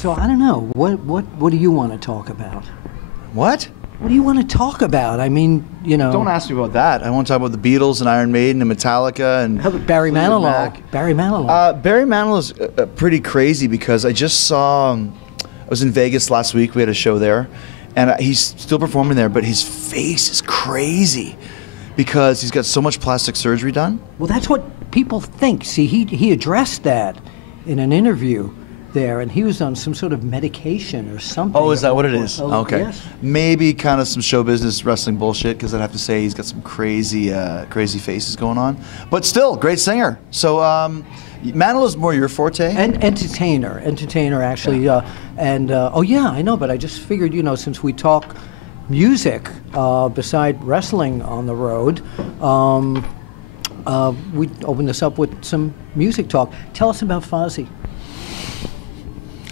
So I don't know. What do you want to talk about? What? What do you want to talk about? I mean, you know. Don't ask me about that. I want to talk about the Beatles and Iron Maiden and Metallica and. How about Barry Manilow? Barry Manilow. Barry Manilow's pretty crazy because I just saw. I was in Vegas last week. We had a show there, and he's still performing there. But his face is crazy because he's got so much plastic surgery done. Well, that's what people think. See, he addressed that in an interview there, and he was on some sort of medication or something. Oh, is that what it is? Oh, okay. Yes. Maybe kind of some show business wrestling bullshit, because I'd have to say he's got some crazy faces going on. But still, great singer. So Manilow's more your forte? And entertainer actually. Yeah. Oh yeah, I know, but I just figured, you know, since we talk music beside wrestling on the road, we'd open this up with some music talk. Tell us about Fozzy.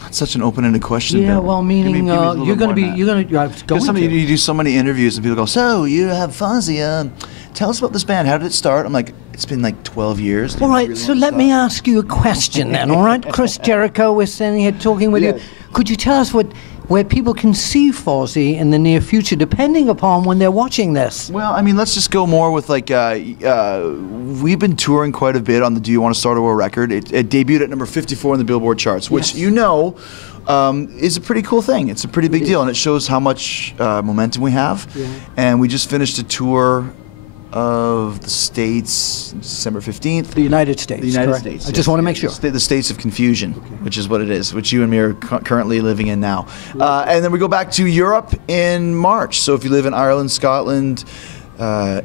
That's such an open-ended question. Yeah, Bill. well, meaning you're going to be, You do so many interviews and people go, so you have Fozzy, tell us about this band. How did it start? I'm like, it's been like 12 years. All right, so let me ask you a question then, all right? Chris Jericho was standing here talking with you. Could you tell us where people can see Fozzy in the near future, depending upon when they're watching this? Well, I mean, let's just go more with like, we've been touring quite a bit on the Do You Want to Start a War record. It debuted at number 54 in the Billboard charts, which you know is a pretty cool thing. It's a pretty big deal, and it shows how much momentum we have. Yeah. And we just finished a tour of the States, December 15th. The United States. The United correct? States. I just want to make sure. The States of Confusion, which is what it is, which you and me are currently living in now. And then we go back to Europe in March. So if you live in Ireland, Scotland,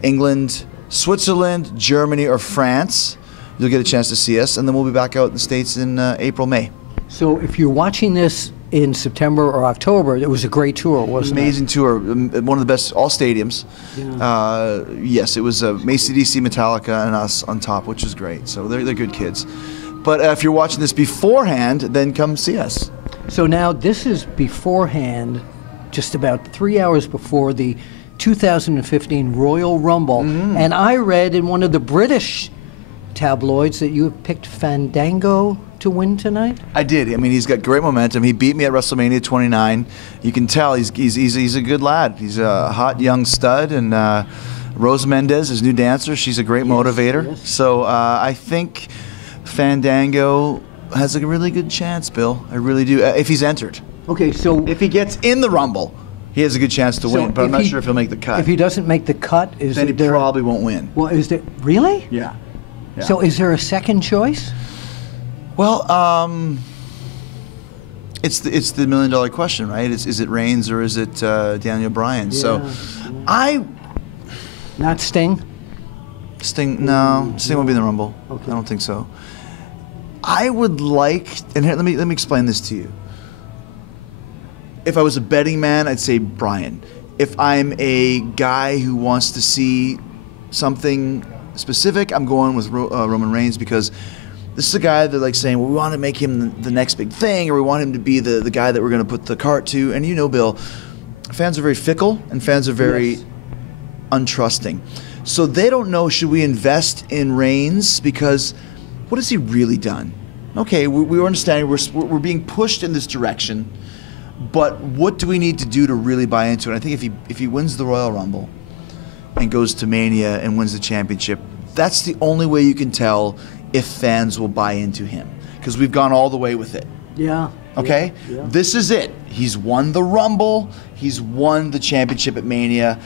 England, Switzerland, Germany, or France, you'll get a chance to see us. And then we'll be back out in the States in April, May. So if you're watching this in September or October, it was a great tour, wasn't it? Amazing tour, one of the best, all stadiums. Yeah. Yes, it was AC/DC, Metallica, and us on top, which is great. So they're good kids. But if you're watching this beforehand, then come see us. So now this is beforehand, just about 3 hours before the 2015 Royal Rumble. And I read in one of the British tabloids that you have picked Fandango to win tonight? I did. I mean, he's got great momentum. He beat me at Wrestlemania 29. You can tell he's a good lad. He's a hot young stud, and Rose Mendez, his new dancer, she's a great motivator. Yes. So I think Fandango has a really good chance, Bill. I really do. If he's entered. Okay, so if he gets in the Rumble, he has a good chance to win. But I'm not sure if he'll make the cut. If he doesn't make the cut, then he probably won't win. Well, is there really? Yeah. Yeah. So is there a second choice? Well, it's the $1 million question, right? Is it Reigns or is it Daniel Bryan? Yeah. So, not Sting. Sting, no. Sting won't be in the Rumble. Okay. I don't think so. I would like, and here, let me explain this to you. If I was a betting man, I'd say Bryan. If I'm a guy who wants to see something specific, I'm going with Roman Reigns, because this is a guy that like saying, well, we want to make him the next big thing, or we want him to be the guy that we're going to put the cart to. And you know, Bill, fans are very fickle and fans are very untrusting. So they don't know, should we invest in Reigns, because what has he really done? Okay, we understand we're being pushed in this direction, but what do we need to do to really buy into it? I think if he wins the Royal Rumble and goes to Mania and wins the championship, that's the only way you can tell if fans will buy into him, because we've gone all the way with it. Yeah. Okay? Yeah. This is it. He's won the Rumble. He's won the championship at Mania.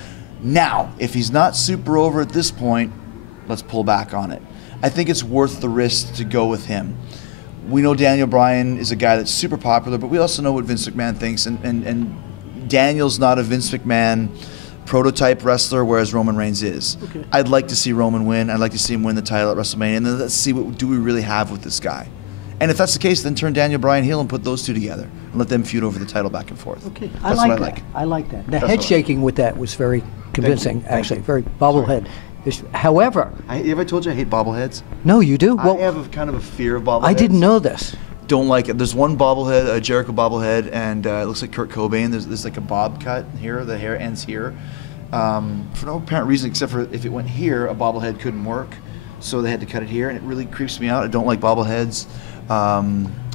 Now, if he's not super over at this point, let's pull back on it. I think it's worth the risk to go with him. We know Daniel Bryan is a guy that's super popular, but we also know what Vince McMahon thinks, and Daniel's not a Vince McMahon prototype wrestler, whereas Roman Reigns is. Okay. I'd like to see Roman win. I'd like to see him win the title at WrestleMania, and then let's see what do we really have with this guy. And if that's the case, then turn Daniel Bryan heel and put those two together and let them feud over the title back and forth. Okay, I like that. The head shaking with that was very convincing, actually. Very bobblehead. However, have I told you I hate bobbleheads? No, you do. I have kind of a fear of bobbleheads. I didn't know this. Don't like it. There's one bobblehead, a Jericho bobblehead, and it looks like Kurt Cobain. There's like a bob cut here. The hair ends here. For no apparent reason, except for if it went here, a bobblehead couldn't work, so they had to cut it here, and it really creeps me out. I don't like bobbleheads.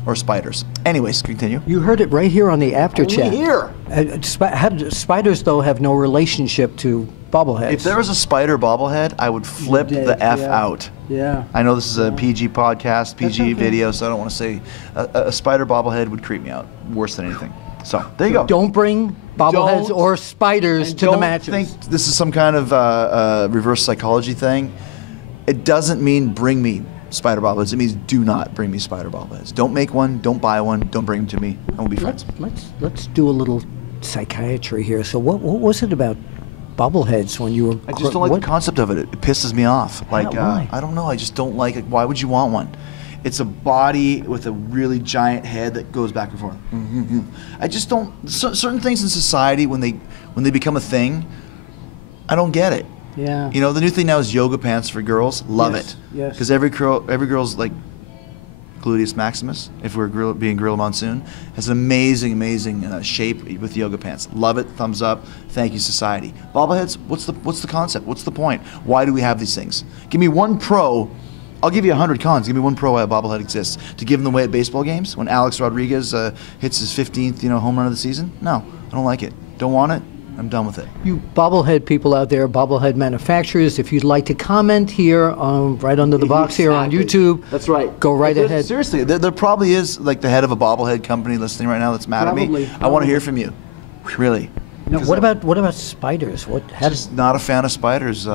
or spiders. Anyways, continue. You heard it right here on the Apter Only chat. here. You heard it right here. You heard it right here on the Apter Only chat. here. Spiders, though, have no relationship to bobbleheads. If there was a spider bobblehead, I would flip the F out. Yeah. I know this is a PG podcast, PG okay. video, so I don't want to say a spider bobblehead would creep me out worse than anything. So there you go. Don't bring bobbleheads or spiders to the matches. Don't think this is some kind of reverse psychology thing. It doesn't mean bring me spider bobbleheads. It means do not bring me spider bobbleheads. Don't make one. Don't buy one. Don't bring them to me, and we'll be friends. Let's do a little psychiatry here. So what was it about bobbleheads when you were? I just don't like the concept of it. It pisses me off. Like why? I don't know. I just don't like it. Why would you want one? It's a body with a really giant head that goes back and forth. I just don't. Certain things in society when they become a thing, I don't get it. Yeah. You know, the new thing now is yoga pants for girls. Love Yes, it. yes. Because every girl's like gluteus maximus, if we're being Gorilla Monsoon, has an amazing shape with yoga pants. Love it. Thumbs up. Thank you, society. Bobbleheads. What's the concept? What's the point? Why do we have these things? Give me one pro. I'll give you 100 cons. Give me one pro why a bobblehead exists. To give them away at baseball games when Alex Rodriguez hits his 15th home run of the season? No, I don't like it. Don't want it. I'm done with it. You bobblehead people out there, bobblehead manufacturers, if you'd like to comment here, right under the box here on YouTube. That's right. Go right ahead. Seriously, there probably is like the head of a bobblehead company listening right now that's mad at me. I want to hear from you. Really. No, what about spiders? Just not a fan of spiders.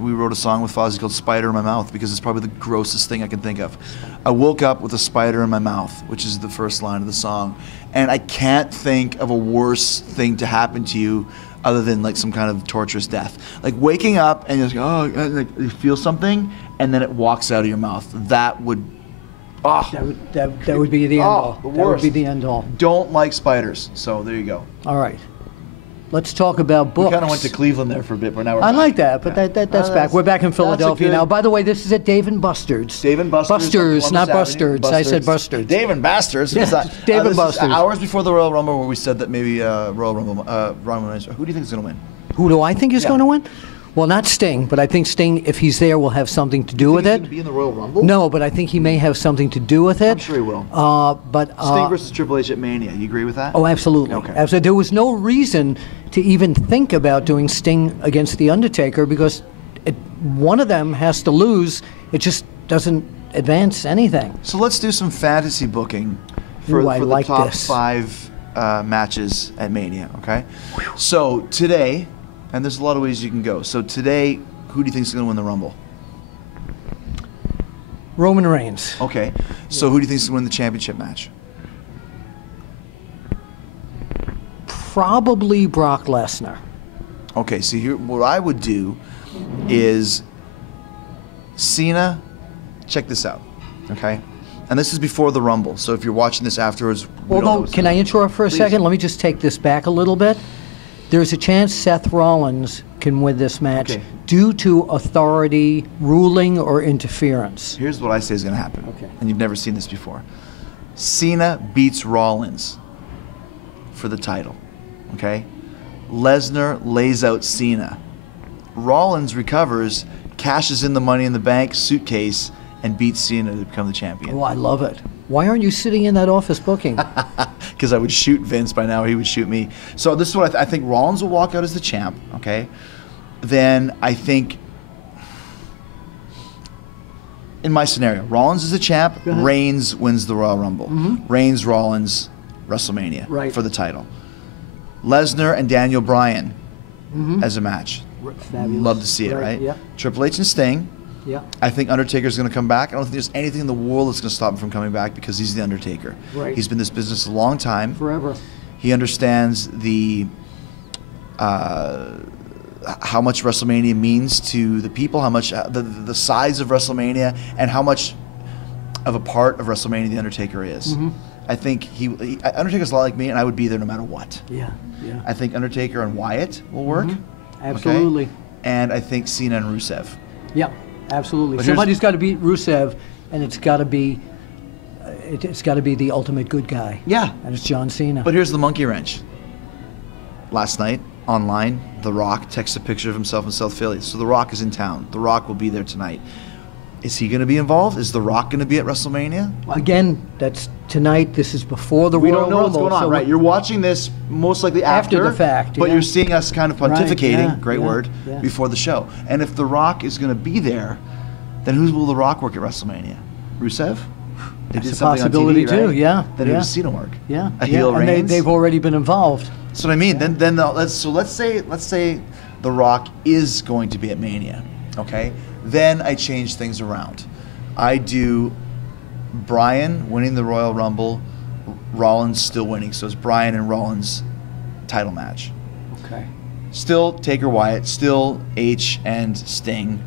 We wrote a song with Fozzy called Spider in My Mouth because it's probably the grossest thing I can think of. I woke up with a spider in my mouth, which is the first line of the song, and I can't think of a worse thing to happen to you other than like some kind of torturous death. Like waking up and you're just and like you feel something and then it walks out of your mouth. That would That would be the end all. The worst. That would be the end all. Don't like spiders. So there you go. All right. Let's talk about books. We kind of went to Cleveland there for a bit, but now we're I back. like that, but that's back. We're back in Philadelphia now. By the way, this is at Dave and Buster's. Dave and Buster's. Busters, not Avenue. Bustards. I said Bustards. Dave and Buster's. Yeah, Dave and Buster's. Hours before the Royal Rumble, where we said that maybe Royal Rumble, Roman Reigns. Who do you think is going to win? Who do I think is going to win? Well, not Sting, but I think Sting, if he's there, will have something to do with it. He's going to be in the Royal Rumble? No, but I think he may have something to do with it. I'm sure he will. Sting versus Triple H at Mania. You agree with that? Oh, absolutely. Okay. Absolutely. There was no reason to even think about doing Sting against The Undertaker because one of them has to lose. It just doesn't advance anything. So let's do some fantasy booking for the top 5 matches at Mania, okay? So today, and there's a lot of ways you can go. So today, who do you think is going to win the Rumble? Roman Reigns. Okay. So who do you think is going to win the championship match? Probably Brock Lesnar. Okay, so here, what I would do is Cena, check this out, okay? And this is before the Rumble, so if you're watching this afterwards... Although, can I interrupt for a second? Let me just take this back a little bit. There's a chance Seth Rollins can win this match due to authority, ruling, or interference. Here's what I say is going to happen, Okay. and you've never seen this before. Cena beats Rollins for the title, okay? Lesnar lays out Cena. Rollins recovers, cashes in the Money in the Bank suitcase, and beats Cena to become the champion. Oh, I love it. Why aren't you sitting in that office booking? Because I would shoot Vince by now, he would shoot me. So this is what I think Rollins will walk out as the champ, okay? Then I think, in my scenario, Rollins is the champ, Reigns wins the Royal Rumble. Reigns, Rollins, WrestleMania for the title. Lesnar and Daniel Bryan as a match. Fabulous. Love to see it, right? Yeah. Triple H and Sting. Yeah. I think Undertaker's going to come back. I don't think there's anything in the world that's going to stop him from coming back because he's the Undertaker. Right. He's been in this business a long time. Forever. He understands the how much WrestleMania means to the people, how much the size of WrestleMania, and how much of a part of WrestleMania the Undertaker is. I think Undertaker's a lot like me, and I would be there no matter what. Yeah. Yeah. I think Undertaker and Wyatt will work. Absolutely. Okay? And I think Cena and Rusev. Yeah. Absolutely. But Somebody's got to beat Rusev, and it's got to be the ultimate good guy. Yeah. And it's John Cena. But here's the monkey wrench. Last night, online, The Rock texted a picture of himself in South Philly. So The Rock is in town. The Rock will be there tonight. Is he going to be involved? Is The Rock going to be at WrestleMania? Again, that's tonight. This is before the We Royal don't know what's Rumble, going on, so right? You're watching this most likely After after the fact, but yeah. you're seeing us kind of pontificating, yeah, great yeah, word, yeah. before the show. And if The Rock is going to be there, then who will The Rock work at WrestleMania? Rusev? They That's did a something on possibility TV, too. right? Yeah, Then yeah. who does Cena work? Yeah, A yeah. heel And Reigns? they've already been involved. That's what I mean. Then let's say The Rock is going to be at Mania, okay? Then I change things around. I do Bryan winning the Royal Rumble, Rollins still winning. So it's Bryan and Rollins title match. Okay. Still Taker Wyatt, still H and Sting,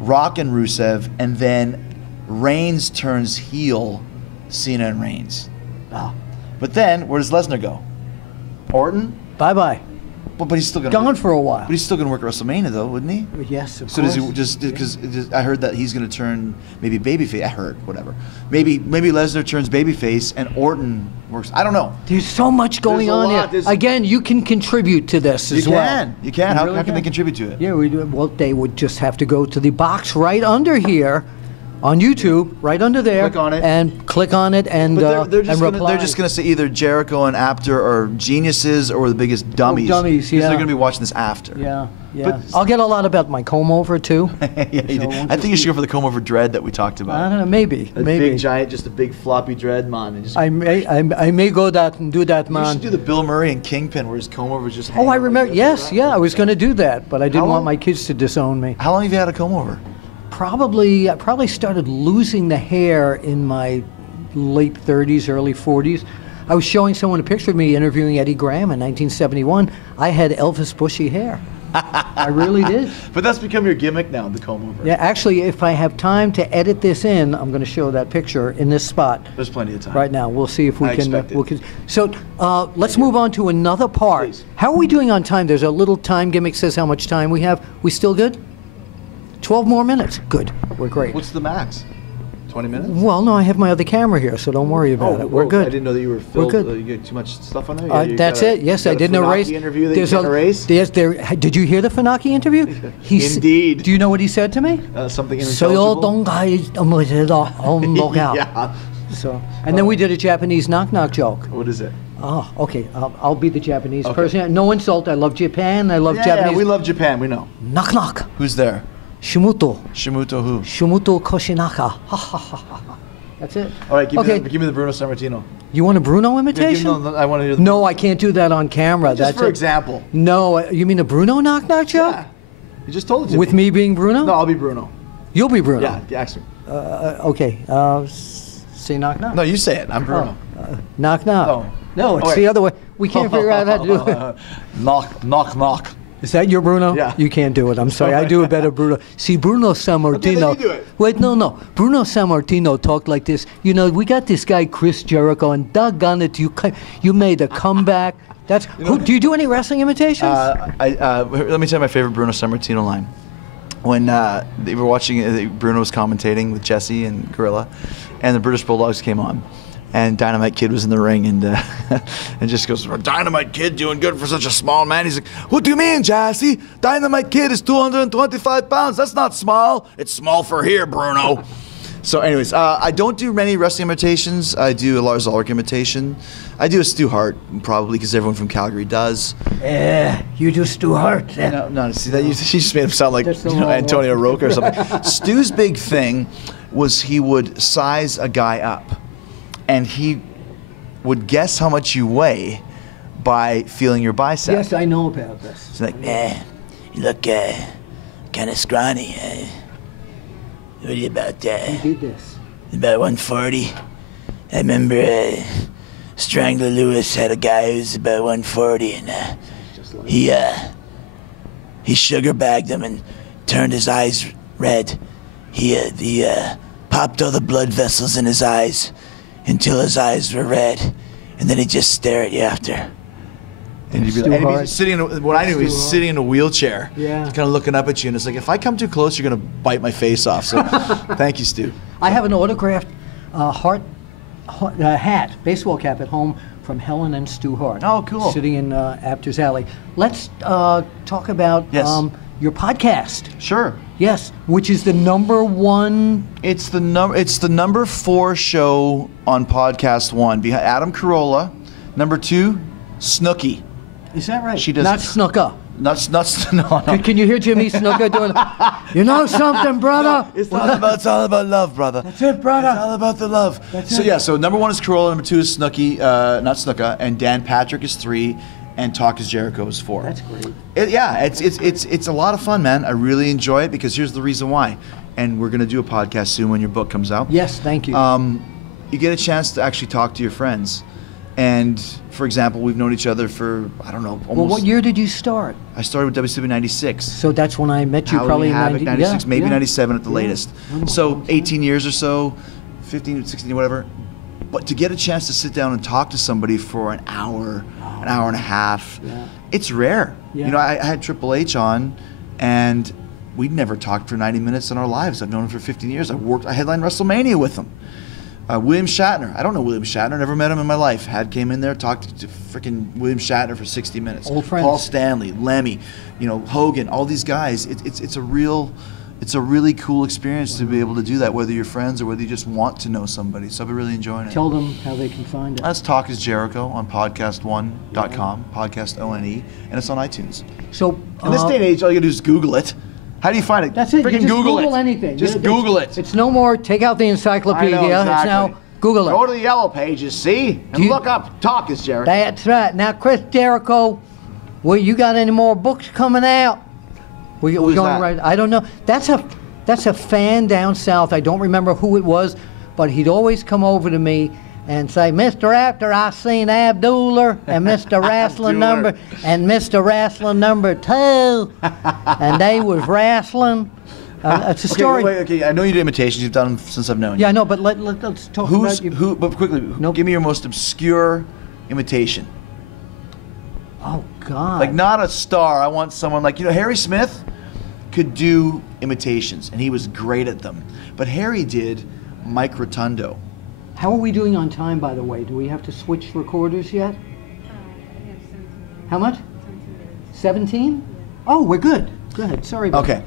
Rock and Rusev, and then Reigns turns heel, Cena and Reigns. Ah. But then where does Lesnar go? Orton? Bye-bye. But he's still gonna Gone work, for a while. But he's still gonna work at WrestleMania though, wouldn't he? Yes, of So course. does he just because I heard that he's going to turn maybe babyface. I heard whatever. Maybe Lesnar turns babyface and Orton works. I don't know. There's so much going There's a on lot. here. There's- Again, you can contribute to this as well. You can. How really can they contribute to it? Yeah, we do. Well, they would just have to go to the box right under here on YouTube, right under there. Click on it. And click on it and, But they're and reply. they're just gonna say either Jericho and Apter are geniuses or the biggest dummies. dummies, 'Cause yeah. They're gonna be watching this after. Yeah, yeah. But- I'll get a lot about my comb over, too. Yeah, you So do. won't I think you should go for the comb over dread that we talked about. I don't know, maybe. A maybe. big giant, just a big floppy dread, man. And just, I may go that and do that, you man. should do the Bill Murray and Kingpin where his comb over is just. Oh, hanging I like remember. this, Yes, right? yeah, I was going to do that, but I didn't How want long- my kids to disown me. How long have you had a comb over? I probably started losing the hair in my late 30s, early 40s. I was showing someone a picture of me interviewing Eddie Graham in 1971. I had Elvis bushy hair. I really did. But that's become your gimmick now, the comb over. Yeah, actually, if I have time to edit this in, I'm going to show that picture in this spot There's plenty of time. right now. We'll see if we I can. expect it. So let's move on to another part. Please. How are we doing on time? There's a little time gimmick says how much time we have. We still good? 12 more minutes. Good. We're great. What's the max? 20 minutes? Well, no, I have my other camera here, so don't worry about it. We're good. I didn't know that you were filled. good. You get too much stuff on there. You That's got it. Yes, you I got a didn't erase. Funaki interview that you can't erase? Did you hear the Funaki interview? Indeed. Do you know what he said to me? Something So you unintelligible. don't Yeah. So, and then we did a Japanese knock-knock joke. What is it? Oh, okay. I'll be the Japanese Okay. person. No insult. I love Japan. I love Yeah, Japanese. we love Japan. We know. Knock-knock. Who's there? Shimuto. Shimuto who? Shimuto Koshinaka. Ha ha ha ha. That's it. All right, Okay. give me the Bruno Sammartino. You want a Bruno Yeah, imitation? no, I want to hear the. No, I can't do that on camera. Just That's for it. example. No, you mean a Bruno knock-knock joke? Yeah. You just told it to With me being Bruno? No, I'll be Bruno. You'll be Bruno. Yeah, ask me. Okay. Say knock-knock. No, you say it. I'm Bruno. Knock-knock. Oh. No, it's Oh, wait. the other way. We can't figure out how to do it. Knock, knock, knock. Is that your Bruno? Yeah. You can't do it. I'm sorry. I do a better Bruno. See, Bruno Sammartino. you do it. Wait, no. Bruno Sammartino talked like this. You know, we got this guy Chris Jericho, and doggone it, you made a comeback. That's. Do you do any wrestling imitations? Let me tell you my favorite Bruno Sammartino line. When they were watching, Bruno was commentating with Jesse and Gorilla, and the British Bulldogs came on. And Dynamite Kid was in the ring, and and just goes, Dynamite Kid doing good for such a small man. He's like, what do you mean, Jesse? Dynamite Kid is 225 pounds. That's not small. It's small for here, Bruno. So anyways, I don't do many wrestling imitations. I do a Lars Ulrich imitation. I do a Stu Hart, probably because everyone from Calgary does. You do Stu Hart. No, see that she just made him sound like That's the wrong Antonio one. Roca or something. Stu's big thing was he would size a guy up, and he would guess how much you weigh by feeling your bicep. Yes, I know about this. He's like, you look kind of scrawny. What are you about I did this. about 140? I remember Strangler Lewis had a guy who was about 140, and he sugar bagged him and turned his eyes red. He popped all the blood vessels in his eyes until his eyes were red, and then he'd just stare at you after. And you'd be like, and he's sitting what I knew, he's sitting in a wheelchair, kind of looking up at you, and it's like, if I come too close, you're gonna bite my face off. So, thank you, Stu. I have an autographed hat, baseball cap at home from Helen and Stu Hart. Oh, cool. Sitting in Apter's Alley. Let's talk about Yes. your podcast. Sure. Yes, which is the #1. It's the number 4 show on Podcast One. Behind Adam Carolla. Number 2, Snooki. Is that right? She does not Snooka. Not no. Can you hear Jimmy Snooka doing? You know something, brother? It's all about love, brother. That's it, brother. It's all about the love. So number 1 is Carolla, number 2 is Snooki, not Snooka, and Dan Patrick is 3, and Talk is Jericho is 4. That's great. It's a lot of fun, man. I really enjoy it because here's the reason why. And we're gonna do a podcast soon when your book comes out. Yes, thank you. You get a chance to actually talk to your friends. And, for example, we've known each other for, I don't know, almost... Well, what year did you start? I started with WCW 96. So that's when I met you, Halloween probably in Havoc, 96, maybe 97 at the latest. So 18 years or so, 15, 16, whatever. But to get a chance to sit down and talk to somebody for an hour and a half, it's rare. Yeah. You know, I had Triple H on, and we'd never talked for 90 minutes in our lives. I've known him for 15 years. I headlined Wrestlemania with him. William Shatner. I don't know William Shatner. Never met him in my life. Came in there, talked to freaking William Shatner for 60 minutes. Old friends. Paul Stanley, Lemmy, Hogan, all these guys. It's a really cool experience to be able to do that, whether you're friends or whether you just want to know somebody. So I've been really enjoying it. Tell them how they can find it. That's Talk is Jericho on podcast1.com, podcast ONE, and it's on iTunes. So in this day and age, all you gotta do is Google it. How do you find it? That's it. Freaking You just Google Google it. anything. Just Google it. It's no more take out the encyclopedia. I know, exactly. It's now Google it. Go to the yellow pages, see? And look up Talk is Jericho. That's right. Now, Chris Jericho, well, you got any more books coming out? We're going that? right. I don't know. That's a fan down south. I don't remember who it was, but he'd always come over to me and say, Mr. Apter, I seen Abdullah and Mr. Wrestling number and Mr. Wrestling number 2, and they was wrestling. It's a story. Okay, I know you do imitations. You've done them since I've known you. Yeah, I know, but let's talk about you. But quickly, give me your most obscure imitation. Oh, God. Like, not a star. I want someone like, Harry Smith could do imitations, and he was great at them. But Harry did Mike Rotundo. How are we doing on time, by the way? Do we have to switch recorders yet? We have 17 minutes. How much? 17 minutes. 17? Oh, we're good. Go ahead. Sorry about Okay.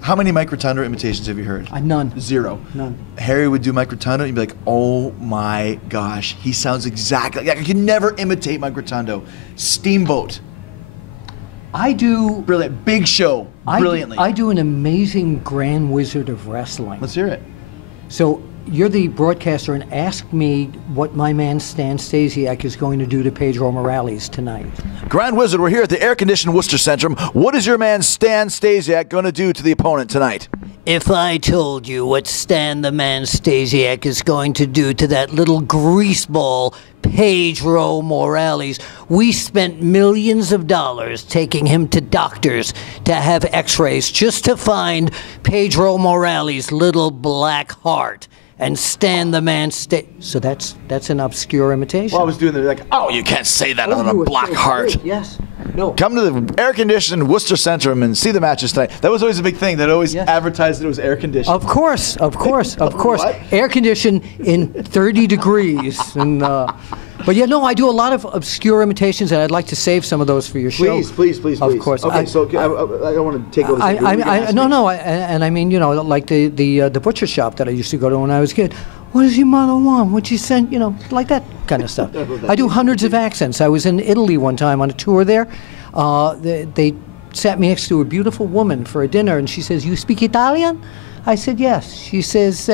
How many Mike Rotundo imitations have you heard? None. 0. None. Harry would do Mike Rotundo, and you'd be like, oh my gosh, he sounds exactly like I can never imitate Mike Rotundo. Steamboat. I do. Brilliant. Big Show. Brilliantly. I do an amazing Grand Wizard of Wrestling. Let's hear it. So you're the broadcaster, and ask me what my man Stan Stasiak is going to do to Pedro Morales tonight. Grand Wizard, we're here at the air-conditioned Worcester Centrum. What is your man Stan Stasiak going to do to the opponent tonight? If I told you what Stan the Man Stasiak is going to do to that little greaseball Pedro Morales, we spent millions of dollars taking him to doctors to have x-rays just to find Pedro Morales' little black heart. And Stan the Man So that's an obscure imitation. Well, I was doing the you can't say that on a black heart. Yes. No. Come to the air-conditioned Worcester Centrum and see the matches tonight. That was always a big thing. They'd always advertise that it was air-conditioned. Of course. What? Air-conditioned in 30 degrees. And, but yeah, no, I do a lot of obscure imitations, and I'd like to save some of those for your show. Please. Of course. Okay, I don't want to take over. And I mean, like the butcher shop that I used to go to when I was a kid. What does your mother want? What you send? Like that kind of stuff. I do hundreds of accents. I was in Italy one time on a tour there. They sat me next to a beautiful woman for a dinner, and she says, "You speak Italian?" I said, "Yes." She says,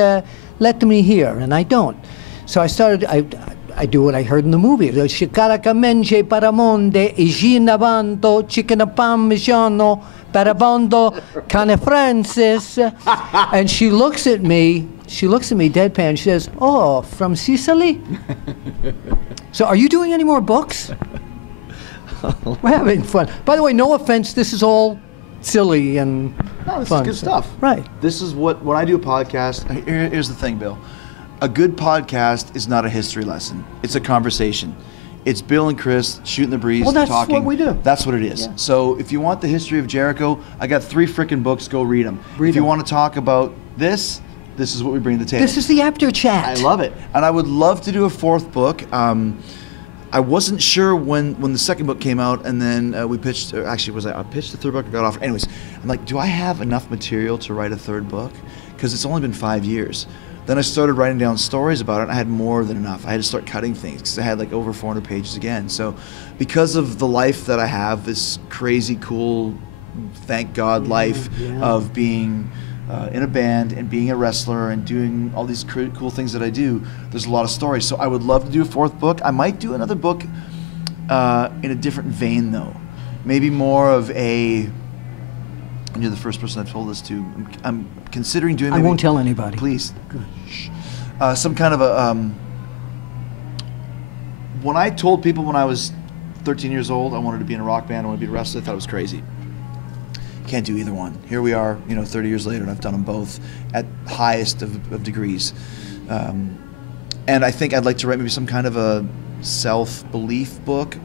"Let me hear," and I don't. So I started. I do what I heard in the movie. Shikaracamente paramonde, iginavanto, chicken parmigiano, parabondo, cane Francis. And she looks at me deadpan. She says, "Oh, from Sicily?" So are you doing any more books? We're having fun. By the way, no offense, this is all silly and this fun. is good stuff. Right. This is when I do a podcast, here's the thing, Bill. A good podcast is not a history lesson. It's a conversation. It's Bill and Chris shooting the breeze, well, that's talking. what we do. That's what it is. Yeah. So if you want the history of Jericho, I got 3 frickin' books. Go read them. If you want to talk about this is what we bring to the table. This is the Apter Chat. I love it. And I would love to do a 4th book. I wasn't sure when the second book came out, and then we pitched. Or actually, I pitched the third book? I got offered. Anyways, I'm like, do I have enough material to write a third book? Because it's only been 5 years. Then I started writing down stories about it, and I had more than enough. I had to start cutting things because I had like over 400 pages again. So, because of the life that I have, this crazy, cool, thank God life of being in a band and being a wrestler and doing all these cool things that I do, there's a lot of stories. So I would love to do a fourth book. I might do another book in a different vein, though. Maybe more of a... And you're the first person I've told this to. I'm considering doing... I won't tell anybody. Please. Some kind of a... when I told people when I was 13 years old I wanted to be in a rock band, I wanted to be a wrestler, I thought it was crazy. Can't do either one. Here we are, 30 years later, and I've done them both at highest of degrees. And I think I'd like to write maybe some kind of a self-belief book,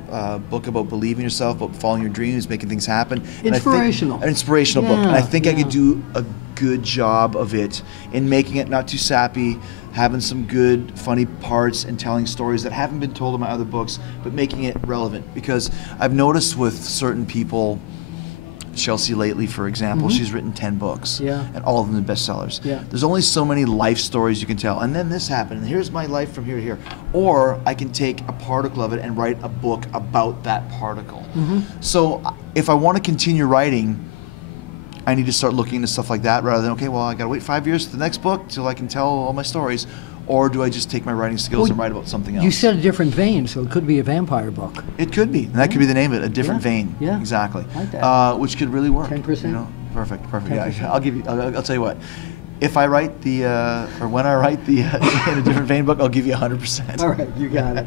book about believing yourself, about following your dreams, making things happen. Inspirational. An inspirational book. And I think I could do a good job of it in making it not too sappy, having some good, funny parts, and telling stories that haven't been told in my other books, but making it relevant. Because I've noticed with certain people, Chelsea lately, for example, she's written 10 books, and all of them are bestsellers. There's only so many life stories you can tell. And then this happened, and here's my life from here to here. Or I can take a particle of it and write a book about that particle. So if I want to continue writing, I need to start looking into stuff like that rather than, okay, well, I got to wait 5 years for the next book till I can tell all my stories. Or do I just take my writing skills and write about something else? You said a different vein, so it could be a vampire book. It could be. And that could be the name of it, a different vein. Yeah. Exactly. Like that. Which could really work. 10%? Perfect. 10%. Yeah, I'll give you. I'll tell you what. If I write or when I write the in a different vein book, I'll give you 100%. All right, you got it.